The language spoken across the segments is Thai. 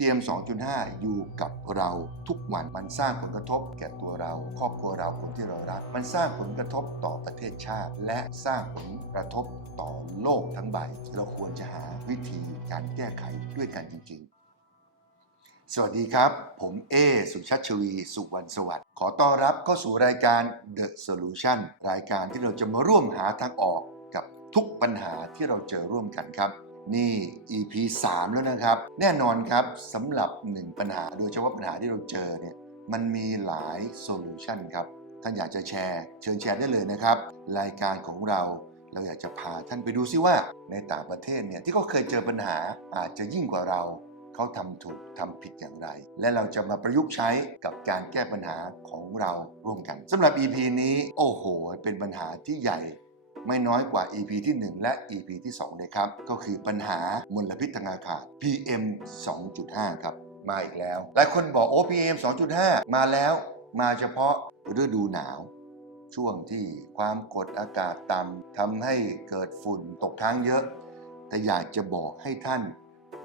PM 2.5 อยู่กับเราทุกวันมันสร้างผลกระทบแก่ตัวเรา ครอบครัวเราคนที่เรารัก มันสร้างผลกระทบต่อประเทศชาติ และสร้างผลกระทบต่อโลกทั้งใบ เราควรจะหาวิธีการแก้ไขด้วยกันจริง ๆสวัสดีครับ ผมเอ สุชัชวี สุวรรณสวัสดิ์ ขอต้อนรับเข้าสู่รายการ The Solution รายการที่เราจะมาร่วมหาทางออกกับทุกปัญหาที่เราเจอร่วมกันครับ นี่ EP 3 แล้วนะครับ แน่นอนครับสำหรับหนึ่งปัญหาโดยเฉพาะปัญหาที่เราเจอเนี่ยมันมีหลายโซลูชันครับ ท่านอยากจะแชร์เชิญแชร์ได้เลยนะครับ รายการของเราเราอยากจะพาท่านไปดูซิว่าในต่างประเทศเนี่ยที่เขาเคยเจอปัญหาอาจจะยิ่งกว่าเรา เขาทำถูกทำผิดอย่างไร และเราจะมาประยุกต์ใช้กับการแก้ปัญหาของเราร่วมกันสำหรับ EP นี้โอ้โห เป็นปัญหาที่ใหญ่ ไม่น้อยกว่า EP ที่ 1 และ EP ที่2เลยครับ ก็คือปัญหามลพิษทางอากาศ PM 2.5 ครับ มาอีกแล้ว หลายคนบอกโอ้ PM 2.5 มาแล้ว มาเฉพาะฤดูหนาว ช่วงที่ความกดอากาศต่ำทำให้เกิดฝุ่นตกค้างเยอะ แต่อยากจะบอกให้ท่าน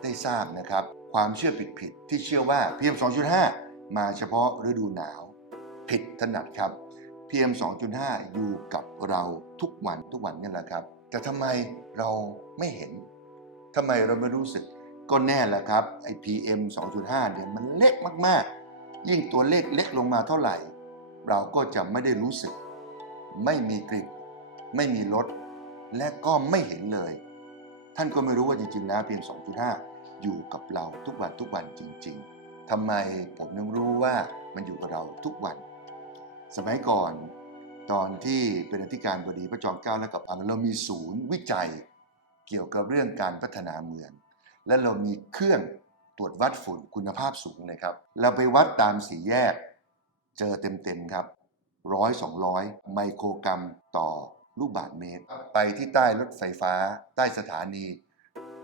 ได้ทราบนะครับ ความเชื่อผิดๆที่เชื่อว่า PM 2.5 มาเฉพาะฤดูหนาว ผิดถนัดครับ PM 2.5 อยู่กับเราทุกวันทุกวันนี่แหละครับ แต่ทำไมเราไม่เห็นทำไมเราไม่รู้สึก ก็แน่แหละครับไอ้ PM 2.5 เนี่ยมันเล็กมากๆ ยิ่งตัวเลขเล็กลงมาเท่าไหร่ เราก็จะไม่ได้รู้สึก ไม่มีกลิ่นไม่มีรสและก็ไม่เห็นเลย ท่านก็ไม่รู้ว่าจริงๆแล้ว PM 2.5 อยู่กับเราทุกวันทุกวันจริง ๆทำไมผมยังรู้ว่ามันอยู่กับเราทุกวัน สมัยก่อนตอนที่เป็นอธิการบดีพระจอมเกล้าและกับอังเรามีศูนย์วิจัยเกี่ยวกับเรื่องการพัฒนาเมือง และเรามีเครื่องตรวจวัดฝุ่นคุณภาพสูงเลยครับ เราไปวัดตามสี่แยก เจอเต็มๆครับร้อยสองร้อยไมโครกรัมต่อลูกบาศก์เมตร ไปที่ใต้รถไฟฟ้า ใต้สถานี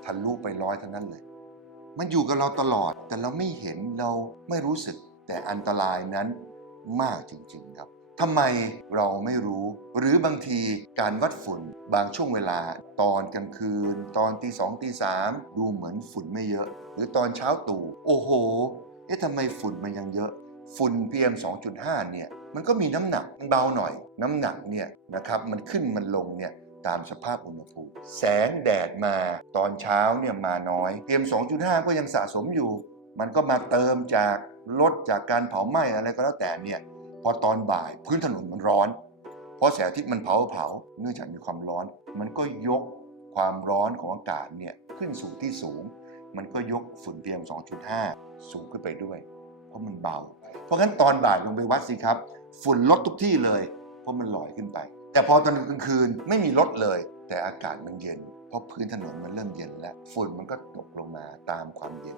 ทะลุไปร้อยเทั้งนั้นเลย มันอยู่กับเราตลอดแต่เราไม่เห็นเราไม่รู้สึกแต่อันตรายนั้น มากจริง ๆ ครับทำไมเราไม่รู้ หรือบางทีการวัดฝุ่นบางช่วงเวลา ตอนกลางคืน ตอนตีสองตีสามดูเหมือนฝุ่นไม่เยอะ หรือตอนเช้าตู่โอ้โหเอ๊ะทำไมฝุ่นมันยังเยอะ ฝุ่น PM 2.5 เนี่ย มันก็มีน้ำหนักมันเบาหน่อย น้ำหนักเนี่ยนะครับมันขึ้นมันลงเนี่ยตามสภาพอุณหภูมิ แสงแดดมาตอนเช้าเนี่ยมาน้อย PM 2.5 ก็ยังสะสมอยู่ มันก็มาเติมจาก ลดจากการเผาไหม้อะไรก็แล้วแต่เนี่ยพอตอนบ่ายพื้นถนนมันร้อน เพราะแสงอาทิตย์มันเผาเผาเนื่องจากมีความร้อน มันก็ยกความร้อนของอากาศเนี่ยขึ้นสู่ที่สูง มันก็ยกฝุ่น PM 2.5 สูงขึ้นไปด้วย เพราะมันเบา เพราะงั้นตอนบ่ายลงไปวัดสิครับ ฝุ่นลดทุกที่เลย เพราะมันลอยขึ้นไป แต่พอตอนกลางคืนไม่มีลดเลย แต่อากาศมันเย็น เพราะพื้นถนนมันเริ่มเย็นแล้วฝุ่นมันก็ตกลงมาตามความเย็น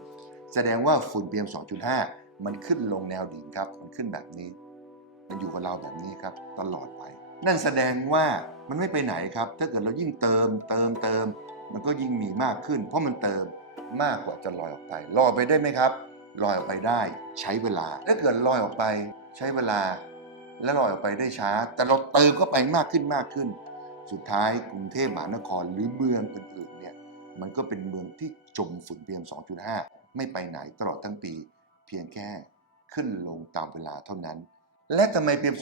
แสดงว่าฝุ่น PM 2.5 มันขึ้นลงแนวดิ่งครับ มันขึ้นแบบนี้ มันอยู่กับเราแบบนี้ครับ ตลอดไป นั่นแสดงว่ามันไม่ไปไหนครับ ถ้าเกิดเรายิ่งเติม เติมเติม มันก็ยิ่งมีมากขึ้น เพราะมันเติมมากกว่าจะลอยออกไป ลอยไปได้ไหมครับลอยออกไปได้ใช้เวลา ถ้าเกิดลอยออกไปใช้เวลา และลอยออกไปได้ช้า แต่เราเติมเข้าไปมากขึ้นมากขึ้น สุดท้ายกรุงเทพมหานครหรือเมืองอื่นๆเนี่ยมันก็เป็นเมืองที่จมฝุ่น PM 2.5 ไม่ไปไหนตลอดทั้งปี เพียงแค่ขึ้นลงตามเวลาเท่านั้น และทำไม PM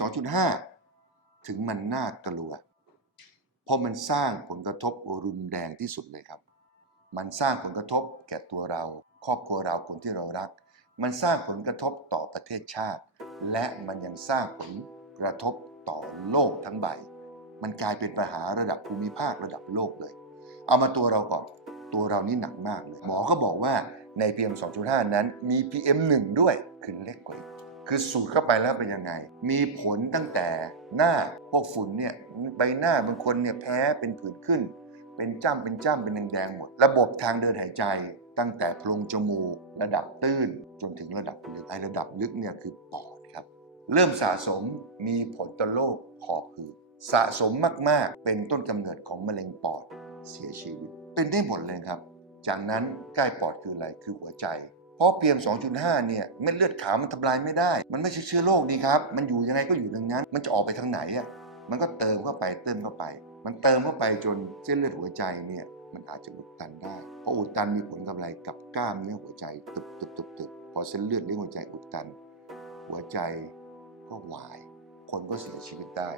2.5 ถึงมันน่ากลัว เพราะมันสร้างผลกระทบรุนแรงที่สุดเลยครับ มันสร้างผลกระทบแก่ตัวเรา ครอบครัวเราคนที่เรารัก มันสร้างผลกระทบต่อประเทศชาติ และมันยังสร้างผลกระทบต่อโลกทั้งใบ มันกลายเป็นปัญหาระดับภูมิภาคระดับโลกเลย เอามาตัวเราก่อน ตัวเรานี่หนักมากเลย หมอก็บอกว่า ใน PM 2.5 นั้นมี PM 1 ด้วยคือเล็กกว่าคือสูดเข้าไปแล้วเป็นยังไง มีผลตั้งแต่หน้าพวกฝุ่นเนี่ยใบหน้าบางคนเนี่ยแพ้เป็นผื่นขึ้น เป็นจ้ำเป็นจ้ำเป็นแดงๆหมด ระบบทางเดินหายใจตั้งแต่โพรงจมูกระดับตื้น จนถึงระดับลึกไอระดับลึกเนี่ยคือปอดครับ เริ่มสะสมมีผลต่อโรคหอบหืดสะสมมากๆ เป็นต้นกำเนิดของมะเร็งปอดเสียชีวิต เป็นได้หมดเลยครับ จากนั้นใกล้ปอดคืออะไรคือหัวใจ เพราะ PM 2.5 เนี่ยเม็ดเลือดขาวมันทำลายไม่ได้ มันไม่ใช่เชื้อโรคนี่ครับ มันอยู่ยังไงก็อยู่ดังนั้น มันจะออกไปทางไหนอะมันก็เติมเข้าไปเติมเข้าไป มันเติมเข้าไปจนเส้นเลือดหัวใจเนี่ยมันอาจจะอุดตันได้เพราะอุดตันมีผลกับอะไรกับกล้ามเนื้อหัวใจตึบตึบตึบตึบพอเส้นเลือดเลี้ยงหัวใจอุดตัน หัวใจก็วาย คนก็เสียชีวิตได้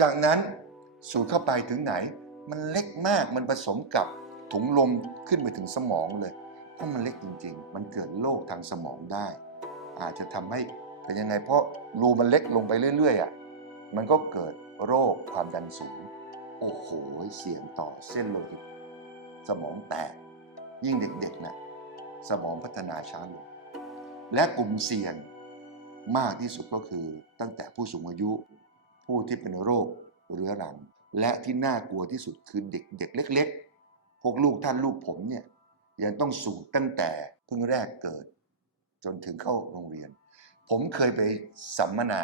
จากนั้นสูดเข้าไปถึงไหน มันเล็กมากมันผสมกับ ถุงลมขึ้นไปถึงสมองเลย เพราะมันเล็กจริง ๆ มันเกิดโรคทางสมองได้ อาจจะทำให้เป็นยังไง เพราะรูมันเล็กลงไปเรื่อยๆอะมันก็เกิดโรคความดันสูง โอ้โหเสี่ยงต่อเส้นโลหิต สมองแตก ยิ่งเด็กๆนะ่ะสมองพัฒนาช้าลงและกลุ่มเสี่ยงมากที่สุดก็คือตั้งแต่ผู้สูงอายุ ผู้ที่เป็นโรคเรื้อรัง และที่น่ากลัวที่สุดคือเด็ก ๆ เล็ก ๆ พวกลูกท่านลูกผมเนี่ยยังต้องสูดตั้งแต่เพิ่งแรกเกิด จนถึงเข้าโรงเรียน ผมเคยไปสัมมนา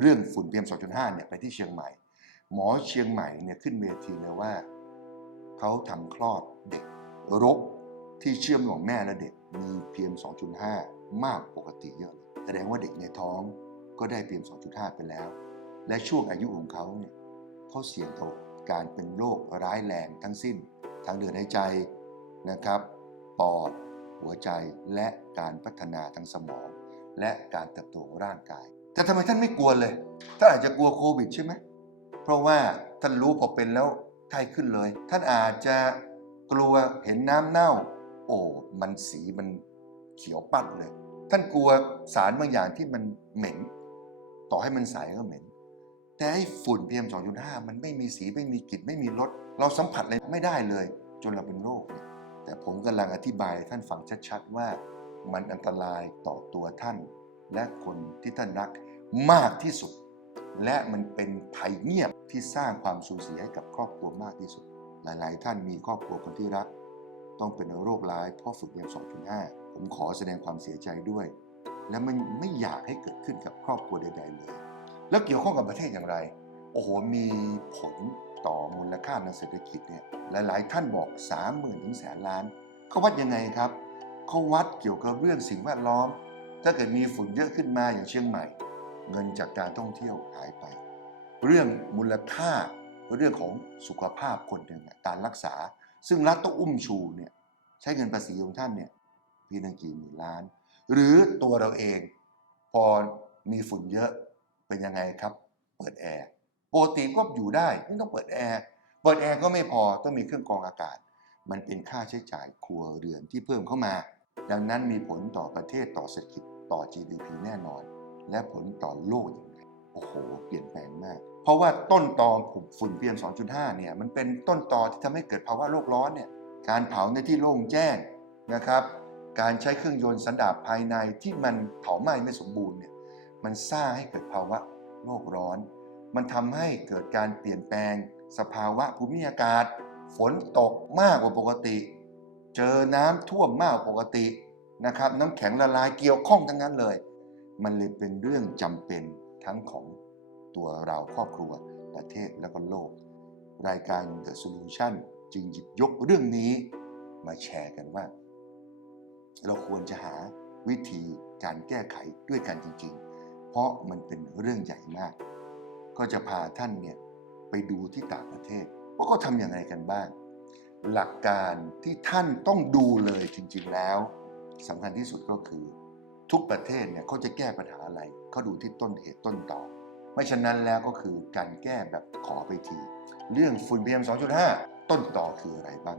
เรื่องฝุ่น PM 2.5เนี่ยไปที่เชียงใหม่ หมอเชียงใหม่เนี่ยขึ้นเวทีเลยว่า เขาทำคลอดเด็กรกที่เชื่อมระหว่างแม่และเด็กมี PM 2.5 มากปกติเยอะเลยแสดงว่าเด็กในท้องก็ได้ PM 2.5 ไปแล้ว และช่วงอายุของเขาเนี่ยเขาเสี่ยงต่อการเป็นโรคร้ายแรงทั้งสิ้น ทางเดินหายใจนะครับ ปอด หัวใจและการพัฒนาทางสมอง และการเติบโตของร่างกาย แต่ทำไมท่านไม่กลัวเลยท่านอาจจะกลัวโควิดใช่ไหมเพราะว่าท่านรู้พอเป็นแล้วไข้ขึ้นเลย ท่านอาจจะกลัวเห็นน้ำเน่า โอ้มันสีมันเขียวปัดเลย ท่านกลัวสารบางอย่างที่มันเหม็น ต่อให้มันใสก็เหม็น แต่ไอ้ฝุ่น PM 2.5 มันไม่มีสีไม่มีกลิ่นไม่มีรสเราสัมผัสอะไรไม่ได้เลย จนเราเป็นโรค แต่ผมกำลังอธิบายท่านฟังชัดๆว่ามันอันตรายต่อตัวท่าน และคนที่ท่านรักมากที่สุด และมันเป็นภัยเงียบที่สร้างความสูญเสียให้กับครอบครัวมากที่สุด หลายๆ ท่านมีครอบครัวคนที่รัก ต้องเป็นโรคร้ายเพราะฝุ่น PM 2.5 ผมขอแสดงความเสียใจด้วย และมันไม่อยากให้เกิดขึ้นกับครอบครัวใด ๆ เลย แล้วเกี่ยวข้องกับประเทศอย่างไร โอ้โห มีผลต่อมูลค่าทางเศรษฐกิจเนี่ยหลายๆ ท่านบอก 3 0,000ถึงแสนล้านเขาวัดยังไงครับเขาวัดเกี่ยวกับเรื่องสิ่งแวดล้อม ถ้าเกิดมีฝุ่นเยอะขึ้นมาอย่างเชียงใหม่ เงินจากการท่องเที่ยวหายไป เรื่องมูลค่าเรื่องของสุขภาพคนหนึ่งการรักษา ซึ่งรัฐต้องอุ้มชูเนี่ยใช้เงินภาษีของท่านเนี่ยเพียงกี่หมื่นล้าน หรือตัวเราเองพอมีฝุ่นเยอะ เป็นยังไงครับ เปิดแอร์ปกติก็อยู่ได้ไม่ต้องเปิดแอร์เปิดแอร์ก็ไม่พอต้องมีเครื่องกรองอากาศ มันเป็นค่าใช้จ่ายครัวเรือนที่เพิ่มเข้ามา ดังนั้นมีผลต่อประเทศต่อเศรษฐกิจต่อ GDP แน่นอน และผลต่อโลกอย่างไรโอ้โห เปลี่ยนแปลงมาก เพราะว่าต้นตอของฝุ่น PM 2.5 เนี่ยมันเป็นต้นตอที่ทำให้เกิดภาวะโลกร้อนเนี่ยการเผาในที่โล่งแจ้งนะครับ การใช้เครื่องยนต์สันดาปภายในที่มันเผาไหม้ไม่สมบูรณ์เนี่ย มันสร้างให้เกิดภาวะโลกร้อน มันทำให้เกิดการเปลี่ยนแปลง สภาวะภูมิอากาศ ฝนตกมากกว่าปกติ เจอน้ำท่วมมากกว่าปกตินะครับน้ำแข็งละลายเกี่ยวข้องทั้งนั้นเลย มันเลยเป็นเรื่องจำเป็นทั้งของตัวเราครอบครัวประเทศและก็โลก รายการ The Solution จึงหยิบยกเรื่องนี้มาแชร์กันว่า เราควรจะหาวิธีการแก้ไขด้วยกันจริง ๆ ราะมันเป็นเรื่องใหญ่มาก ก็จะพาท่านเนี่ยไปดูที่ต่างประเทศว่าเขาทำอย่างไรกันบ้าง หลักการที่ท่านต้องดูเลยจริง ๆแล้วสำคัญที่สุดก็คือ ทุกประเทศเนี่ยเขาจะแก้ปัญหาอะไรเขาดูที่ต้นเหตุต้นต่อไม่ฉะนั้นแล้วก็คือการแก้แบบขอไปที เรื่องฝุ่น PM 2.5 ต้นต่อคืออะไรบ้าง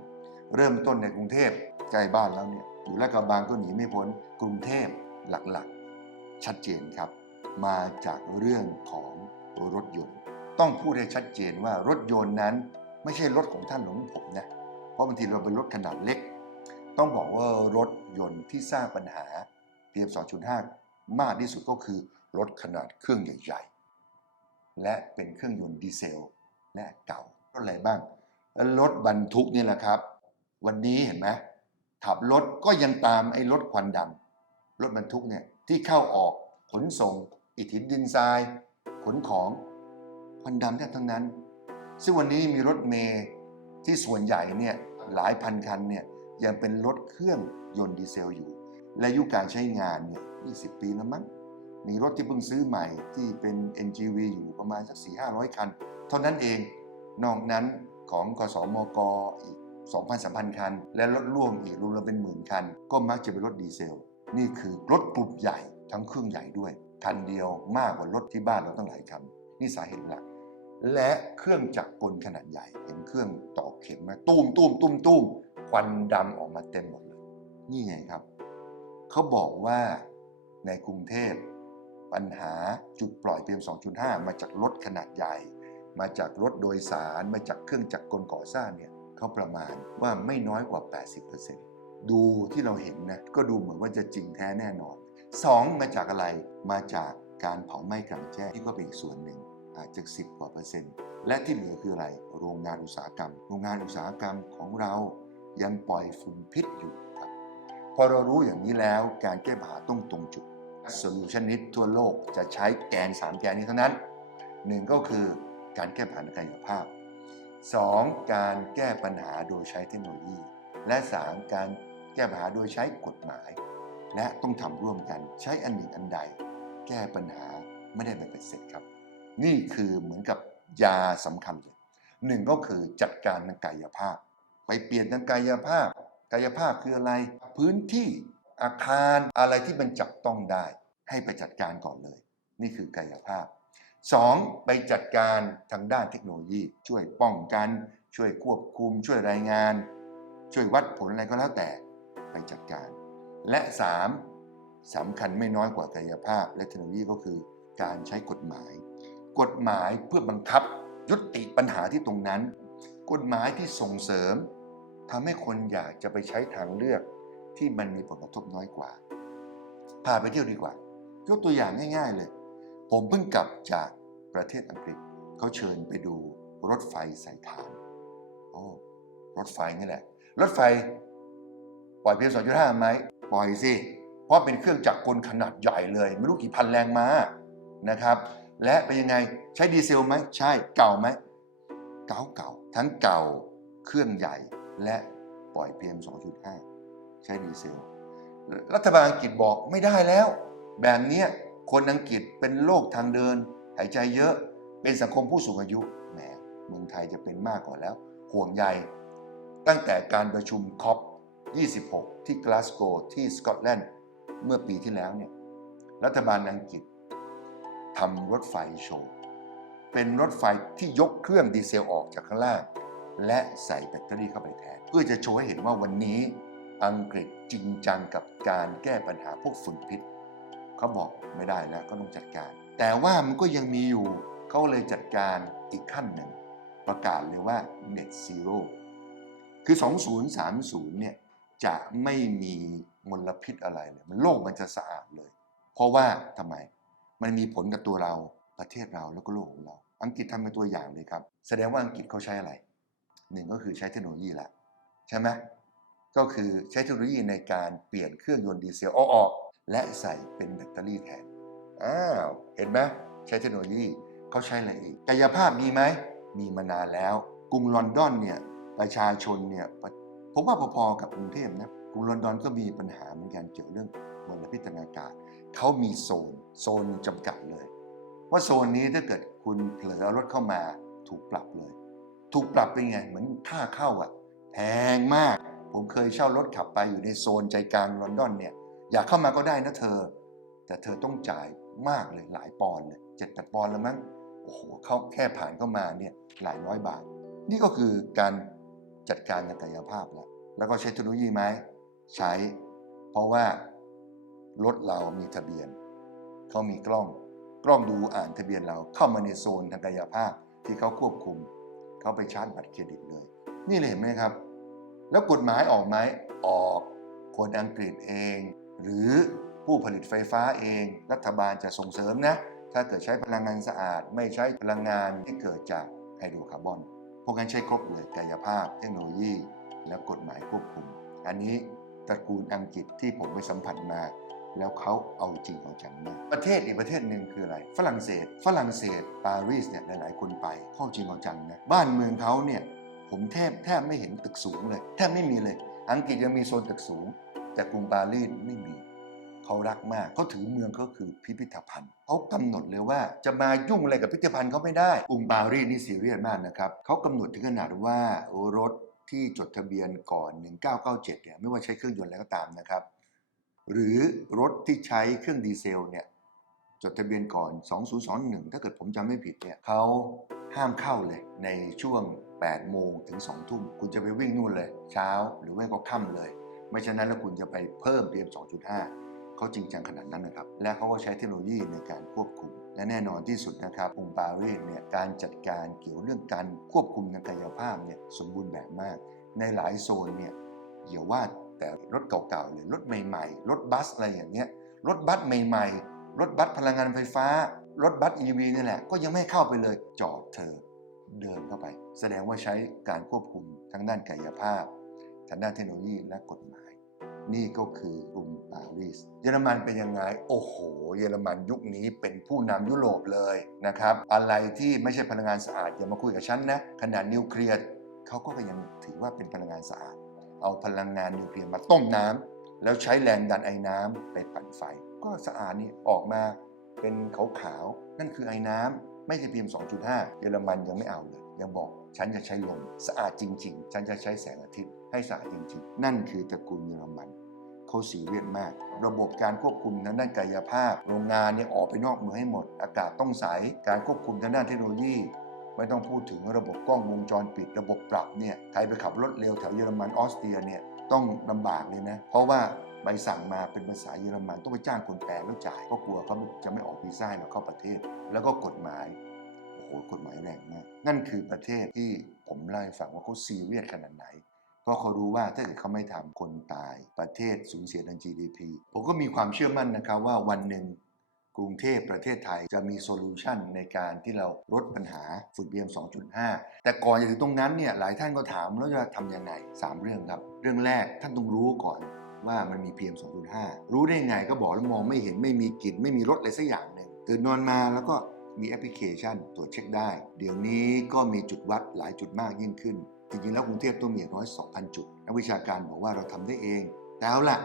เริ่มต้นในกรุงเทพใกล้บ้านแล้วเนี่ยอยู่ลาดกระบังก็หนีไม่พ้นกรุงเทพหลักๆ ชัดเจนครับ มาจากเรื่องของรถยนต์ ต้องพูดให้ชัดเจนว่ารถยนต์นั้นไม่ใช่รถของท่านหรือของผมนะเพราะบางทีเราเป็นรถขนาดเล็ก ต้องบอกว่ารถยนต์ที่สร้างปัญหา PM 2.5 มากที่สุดก็คือรถขนาดเครื่องใหญ่ๆ และเป็นเครื่องยนต์ดีเซล และเก่ารถอะไรบ้าง รถบรรทุกนี่แหละครับ วันนี้เห็นไหมขับรถก็ยังตามไอ้รถควันดำรถบรรทุกเนี่ยที่เข้าออกขนส่ง อิฐหินดินทราย ขนของควันดำแทบทั้งนั้น ซึ่งวันนี้มีรถเมย์ที่ส่วนใหญ่เนี่ยหลายพันคันเนี่ยยังเป็นรถเครื่องยนต์ดีเซลอยู่ และอายุการใช้งานเนี่ย20 ปีแล้วมั้งมีรถที่เพิ่งซื้อใหม่ที่เป็น NGV อยู่ประมาณสัก 4 5 0 0 คัน เท่านั้นเอง นอกนั้นของกสมกอีก 2,000-3,000 คัน และรถร่วมอีกรวมๆเป็นหมื่นคัน ก็มักจะเป็นรถดีเซล นี่คือรถกลุ่มใหญ่ทั้งเครื่องใหญ่ด้วย คันเดียวมากกว่ารถที่บ้านเราตั้งหลายคันนี่สาเหตุหลัก และเครื่องจักรกลขนาดใหญ่ เห็นเครื่องตอกเข็มไหมตุ้มตุ้มตุ้มตุ้มควันดำออกมาเต็มหมดเลย นี่ไงครับ เขาบอกว่าในกรุงเทพปัญหาจุดปล่อย PM 2.5 มาจากรถขนาดใหญ่ มาจากรถโดยสารมาจากเครื่องจักรกลก่อสร้างเนี่ยเขาประมาณว่าไม่น้อยกว่า 80%ดูที่เราเห็นนะก็ดูเหมือนว่าจะจริงแท้แน่นอน 2 มาจากอะไรมาจากการเผาไหม้กลางแจ้งที่ก็เป็นอีกส่วนหนึ่งอาจจะ 10 กว่าเปอร์เซ็นต์ และที่เหลือคืออะไร โรงงานอุตสาหกรรม โรงงานอุตสาหกรรมของเรายังปล่อยฝุ่นพิษอยู่ครับ พอเรารู้อย่างนี้แล้วการแก้ปัญหาต้องตรงจุดโซลูชันนิสทั่วโลกจะใช้แกน 3 แกนนี้เท่านั้น 1 ก็คือการแก้ปัญหาทางกายภาพ 2. การแก้ปัญหาโดยใช้เทคโนโลยี และ 3. การแก้ปัญหาโดยใช้กฎหมาย และต้องทำร่วมกันใช้อันหนึ่งอันใด แก้ปัญหาไม่ได้เป็นเสร็จครับ นี่คือเหมือนกับยาสำคัญเลยหนึ่งก็คือจัดการทางกายภาพ ไปเปลี่ยนทางกายภาพ กายภาพคืออะไร พื้นที่อาคารอะไรที่มันจับต้องได้ ให้ไปจัดการก่อนเลย นี่คือกายภาพ 2. ไปจัดการทางด้านเทคโนโลยี ช่วยป้องกัน ช่วยควบคุม ช่วยรายงาน ช่วยวัดผลอะไรก็แล้วแต่ ไปจัดการ และ 3. สำคัญไม่น้อยกว่ากายภาพและเทคโนโลยีก็คือการใช้กฎหมาย กฎหมายเพื่อบังคับยุติปัญหาที่ตรงนั้น กฎหมายที่ส่งเสริมทำให้คนอยากจะไปใช้ทางเลือกที่มันมีผลกระทบน้อยกว่าพาไปเที่ยวดีกว่า ยกตัวอย่างง่าย ๆเลย ผมเพิ่งกลับจากประเทศอังกฤษเขาเชิญไปดูรถไฟสายฐานโอ้รถไฟนี่แหละ รถไฟปล่อยเพียง2.5ไหม ปล่อยสิ เพราะเป็นเครื่องจักรกลขนาดใหญ่เลย ไม่รู้กี่พันแรงม้านะครับ และเป็นยังไงใช้ดีเซลไหมใช่เก่าไหมเก่าเก่าทั้งเก่าเครื่องใหญ่และปล่อย PM 2.5 ใช้ดีเซล รัฐบาลอังกฤษบอกไม่ได้แล้ว แบบนี้คนอังกฤษเป็นโรคทางเดิน หายใจเยอะเป็นสังคมผู้สูงอายุแหมเมืองไทยจะเป็นมากกว่าแล้ว ห่วงใยตั้งแต่การประชุมคอป 26 ที่กลาสโกว์ที่สกอตแลนด์เมื่อปีที่แล้วเนี่ยรัฐบาลอังกฤษทำรถไฟโชว์ เป็นรถไฟที่ยกเครื่องดีเซลออกจากข้างล่าง และใส่แบตเตอรี่เข้าไปแทน เพื่อจะโชว์ให้เห็นว่าวันนี้อังกฤษจริงจังกับการแก้ปัญหาพวกฝุ่นพิษ เขาบอกไม่ได้แล้วก็ต้องจัดการ แต่ว่ามันก็ยังมีอยู่เขาเลยจัดการอีกขั้นหนึ่ง ประกาศเลยว่า net zero คือ 2030 เนี่ย จะไม่มีมลพิษอะไรเลย มันโลกมันจะสะอาดเลย เพราะว่าทำไม มันมีผลกับตัวเราประเทศเราแล้วก็โลกของเรา อังกฤษทำเป็นตัวอย่างเลยครับ แสดงว่าอังกฤษเขาใช้อะไร หนึ่งก็คือใช้เทคโนโลยีละใช่ไหมก็คือใช้เทคโนโลยีในการเปลี่ยนเครื่องยนต์ดีเซลออกและใส่เป็นแบตเตอรี่แทน อ้าว เห็นไหมใช้เทคโนโลยีเขาใช้อะไรอีก กายภาพมีไหม มีมานานแล้ว กรุงลอนดอนเนี่ยประชาชนเนี่ย ผมว่าพอๆกับกรุงเทพนะกรุงลอนดอนก็มีปัญหาเหมือนกันเกี่ยวเรื่องมลพิษทางอากาศเขามีโซน โซนจำกัดเลย ว่าโซนนี้ถ้าเกิดคุณเผลอรถเข้ามาถูกปรับเลย ถูกปรับเป็นไง เหมือนค่าเข้าอะแพงมาก ผมเคยเช่ารถขับไปอยู่ในโซนใจกลางลอนดอนเนี่ย อยากเข้ามาก็ได้นะเธอ แต่เธอต้องจ่ายมากเลยหลายปอนด์เลยเจ็ดแปดปอนด์แล้วมั้งโอ้โหเขาแค่ผ่านเข้ามาเนี่ยหลายร้อยบาท นี่ก็คือการ จัดการทางกายภาพแล้วแล้วก็ใช้เทคโนโลยีไหมใช้ เพราะว่ารถเรามีทะเบียนเขามีกล้อง กล้องดูอ่านทะเบียนเราเข้ามาในโซนทางกายภาพที่เขาควบคุมเขาไปชาร์จบัตรเครดิตเลย นี่เลยเห็นไหมครับ แล้วกฎหมายออกไหมออกคนอังกฤษเอง หรือผู้ผลิตไฟฟ้าเอง รัฐบาลจะส่งเสริมนะ ถ้าเกิดใช้พลังงานสะอาดไม่ใช้พลังงานที่เกิดจากไฮโดรคาร์บอน วกนั้นใช้ครบเลยกายภาพ เทคโนโลยี และกฎหมายควบคุม อันนี้ตระกูลอังกฤษที่ผมไปสัมผัสมา แล้วเขาเอาจริงเอาจังมากประเทศอีกประเทศหนึ่งคืออะไร ฝรั่งเศส ฝรั่งเศสปารีสเนี่ยหลาย ๆ คนไปเข้าจริงเอาจังนะบ้านเมืองเขาเนี่ยผมแทบแทบไม่เห็นตึกสูงเลย แทบไม่มีเลย อังกฤษยังมีโซนตึกสูง แต่กรุงปารีสไม่มี เขารักมากเขาถือเมืองเขาคือพิพิธภัณฑ์เขากำหนดเลยว่าจะมายุ่งอะไรกับพิพิธภัณฑ์เขาไม่ได้กรุงปารีสนี่ซีเรียสมากนะครับเขากำหนดถึงขนาดว่ารถที่จดทะเบียนก่อน 1997 เนี่ยไม่ว่าใช้เครื่องยนต์อะไรก็ตามนะครับ หรือรถที่ใช้เครื่องดีเซลเนี่ยจดทะเบียนก่อน 2021 ถ้าเกิดผมจำไม่ผิดเนี่ยเขาห้ามเข้าเลยในช่วง 8 โมงถึง 2 ทุ่ม คุณจะไปวิ่งนู่นเลย เช้าหรือไม่ก็ค่ำเลย ไม่ฉะนั้นแล้วคุณจะไปเพิ่ม PM 2.5 เขาจริงจังขนาดนั้นนะครับ และเขาก็ใช้เทคโนโลยีในการควบคุม และแน่นอนที่สุดนะครับองค์ปารีสเนี่ยการจัดการเกี่ยวเรื่องการควบคุมทางกายภาพเนี่ยสมบูรณ์แบบมาก ในหลายโซนเนี่ยอย่าว่าแต่รถเก่าๆเลยรถใหม่ๆ รถบัสอะไรอย่างเงี้ยรถบัสใหม่ๆ รถบัสพลังงานไฟฟ้า รถบัส EV นี่แหละ ก็ยังไม่เข้าไปเลยจอดเธอเดินเข้าไป แสดงว่าใช้การควบคุมทั้งด้านกายภาพทางด้านเทคโนโลยีและกฎหมาย นี่ก็คือกรุงปารีส เยอรมันเป็นยังไง โอ้โห เยอรมันยุคนี้เป็นผู้นำยุโรปเลยนะครับ อะไรที่ไม่ใช่พลังงานสะอาดอย่ามาคุยกับฉันนะขนาดนิวเคลียร์เขาก็ยังถือว่าเป็นพลังงานสะอาด เอาพลังงานนิวเคลียร์มาต้มน้ำแล้วใช้แรงดันไอ้น้ำไปปั่นไฟ ก็สะอาดนี่ออกมาเป็นขาวๆนั่นคือไอ้น้ำไม่ใช่พีม2.5 เยอรมันยังไม่เอาเลย ยังบอกฉันจะใช้ลม สะอาดจริง ๆ ฉันจะใช้แสงอาทิตย์ให้สะอาดจริง ๆ นั่นคือตระกูลเยอรมัน เขาสีเรียสมาก ระบบการควบคุมทางด้านกายภาพ โรงงานเนี่ยออกไปนอกเมืองให้หมด อากาศต้องใส การควบคุมทางด้านเทคโนโลยี ไม่ต้องพูดถึงระบบกล้องวงจรปิด ระบบปรับเนี่ยใครไปขับรถเร็วแถวเยอรมันออสเตรียเนี่ยต้องลำบากเลยนะ เพราะว่าใบสั่งมาเป็นภาษาเยอรมันต้องไปจ้างคนแปลแล้วจ่ายเพราะกลัวเขาจะไม่ออกวีซ่าให้เราเข้าประเทศ แล้วก็กฎหมายโอ้โหกฎหมายแรงมากนั่นคือประเทศที่ผมเล่าให้ฟังว่าเขาซีเรียสขนาดไหน ราะเขารู้ว่าถ้าเกิดเขาไม่ทำคนตาย ประเทศสูญเสียทาง GDP ผมก็มีความเชื่อมั่นนะครับว่าวันหนึ่งกรุงเทพประเทศไทยจะมีโซลูชันในการที่เราลดปัญหาฝุ่น PM 2.5 แต่ก่อนจะถึงตรงนั้นเนี่ยหลายท่านก็ถามแล้วจะทำยังไง 3 เรื่องครับ เรื่องแรกท่านต้องรู้ก่อนว่ามันมี PM 2.5 รู้ได้ไงก็บอกแล้วมองไม่เห็นไม่มีกลิ่นไม่มีรสอะไรสักอย่างหนึ่งตื่นนอนมาแล้วก็มีแอปพลิเคชันตรวจเช็คได้ เดี๋ยวนี้ก็มีจุดวัดหลายจุดมากยิ่งขึ้น จริงๆแล้วกรุงเทพต้องมีอย่างน้อย2,000จุด นักวิชาการบอกว่าเราทำได้เองแต่เอาล่ะ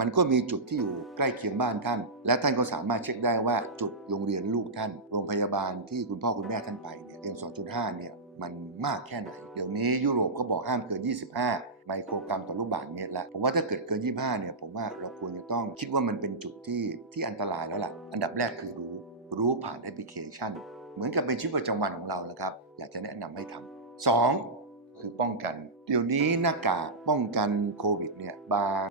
มันก็มีจุดที่อยู่ใกล้เคียงบ้านท่าน และท่านก็สามารถเช็คได้ว่าจุดโรงเรียนลูกท่าน โรงพยาบาลที่คุณพ่อคุณแม่ท่านไปเนี่ยเพียง2.5 เนี่ยมันมากแค่ไหน เดี๋ยวนี้ยุโรปก็บอกห้ามเกิน 25 ไมโครกรัมต่อลูกบาศก์เมตรแล้วผมว่าถ้าเกิดเกิน 25 เนี่ย ผมว่าเราควรจะต้องคิดว่ามันเป็นจุดที่ที่อันตรายแล้วล่ะ อันดับแรกคือรู้ รู้ผ่านแอปพลิเคชัน เหมือนกับเป็นชีวิตประจำวันของเราแหละครับ อยากจะแนะนำให้ทำสอง คือป้องกัน เดี๋ยวนี้หน้ากากป้องกันโควิดเนี่ยบาง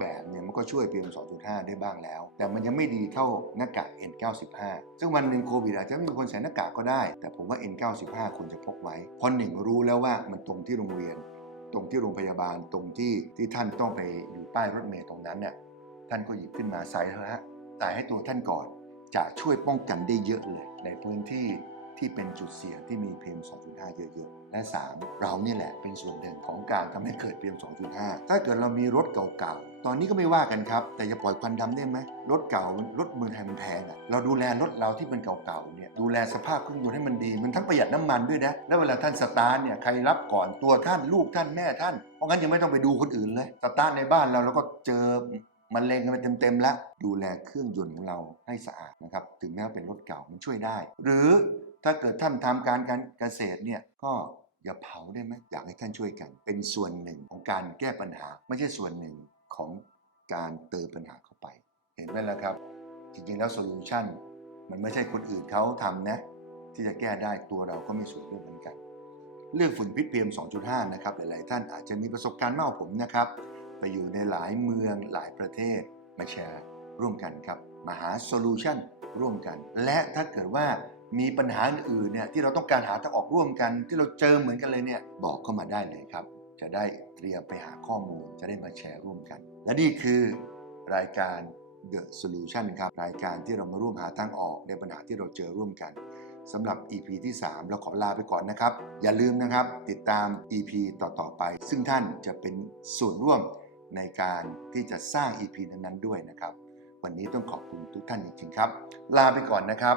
แบบเนี่ยมันก็ช่วย PM 2.5 ได้บ้างแล้ว แต่มันยังไม่ดีเท่าหน้ากาก N95 ซึ่งวันหนึ่งโควิดอาจจะไม่มีคนใส่หน้ากากก็ได้ แต่ผมว่า N95 ควรจะพกไว้เพราะหนึ่งรู้แล้วว่ามันตรงที่โรงเรียน ตรงที่โรงพยาบาลตรงที่ที่ท่านต้องไปอยู่ป้ายรถเมล์ตรงนั้นเนี่ยท่านก็หยิบขึ้นมาใส่เถอะฮะแต่ให้ตัวท่านก่อนจะช่วยป้องกันได้เยอะเลย ในพื้นที่ที่เป็นจุดเสี่ยงที่มี PM 2.5 เยอะๆ และ 3 เราเนี่ยแหละเป็นส่วนหนึ่งของการทำให้เกิด PM 2.5 ถ้าเกิดเรามีรถเก่าๆ ตอนนี้ก็ไม่ว่ากันครับ แต่จะปล่อยควันดำได้ไหมรถเก่ารถมืองไทยมันแพงอะเราดูแลรถเราที่เป็นเก่าๆเนี่ยดูแลสภาพเครื่องยนต์ให้มันดี มันทั้งประหยัดน้ำมันด้วยนะแล้วเวลาท่านสตาร์ทเนี่ยใครรับก่อนตัวท่านลูกท่านแม่ท่านเพราะงั้นยังไม่ต้องไปดูคนอื่นเลยสตาร์ทในบ้านเราแล้วก็เจอมันเลงกันไปเต็มๆแล้วดูแลเครื่องยนต์ของเราให้สะอาดนะครับถึงแม้ว่าเป็นรถเก่ามันช่วยได้ หรือถ้าเกิดท่านทำการการเกษตรเนี่ยก็ อย่าเผาได้ไหมอยากให้ท่านช่วยกัน เป็นส่วนหนึ่งของการแก้ปัญหา ไม่ใช่ส่วนหนึ่งของการเติมปัญหาเข้าไป เห็นไหมล่ะครับ จริงๆแล้วโซลูชันมันไม่ใช่คนอื่นเขาทำนะ ที่จะแก้ได้ตัวเราก็มีส่วนร่วมเหมือนกัน เรื่องฝุ่นพิษ PM 2.5 นะครับ หลายๆ ท่านอาจจะมีประสบการณ์มากกว่าผมนะครับ ไปอยู่ในหลายเมืองหลายประเทศมาแชร์ร่วมกันครับมาหาโซลูชันร่วมกัน และถ้าเกิดว่า มีปัญหาอื่นๆเนี่ยที่เราต้องการหาทางออกร่วมกัน ที่เราเจอเหมือนกันเลยเนี่ยบอกเข้ามาได้เลยครับ จะได้เตรียมไปหาข้อมูลจะได้มาแชร์ร่วมกัน และนี่คือรายการ The Solution ครับรายการที่เรามาร่วมหาทางออกในปัญหาที่เราเจอร่วมกันสำหรับ EP ที่ 3 เราขอลาไปก่อนนะครับ อย่าลืมนะครับ ติดตาม EP ต่อๆไป ซึ่งท่านจะเป็นส่วนร่วมในการที่จะสร้าง EP นั้นๆด้วยนะครับ วันนี้ต้องขอบคุณทุกท่านจริงๆครับ ลาไปก่อนนะครับ